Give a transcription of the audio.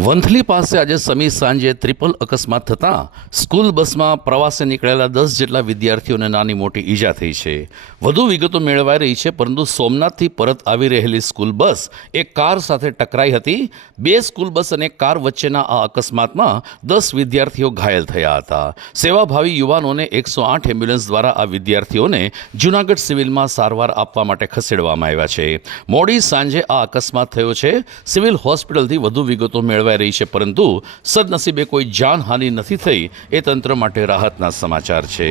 વંથલી પાસે આજે સમી સાંજે ટ્રિપલ અકસ્માત થતાં સ્કૂલ બસમાં પ્રવાસે નીકળેલા 10 જેટલા વિદ્યાર્થીઓને નાની મોટી ઈજા થઈ છે। વધુ વિગતો મેળવાઈ રહી છે, પરંતુ સોમનાથથી પરત આવી રહેલી સ્કૂલ બસ એક કાર સાથે ટકરાઈ હતી। બે સ્કૂલ બસ અને કાર વચ્ચેના આ અકસ્માતમાં 10 વિદ્યાર્થીઓ ઘાયલ થયા હતા। સેવાભાવી યુવાનોને 108 એમ્બ્યુલન્સ દ્વારા આ વિદ્યાર્થીઓને જૂનાગઢ સિવિલમાં સારવાર આપવા માટે ખસેડવામાં આવ્યા છે। મોડી સાંજે આ અકસ્માત થયો છે। સિવિલ હોસ્પિટલથી વધુ વિગતો મેળવાઈ રહી છે, પરંતુ સદનસીબે કોઈ જાનહાનિ નથી થઈ। એ તંત્ર માટે રાહતના સમાચાર છે।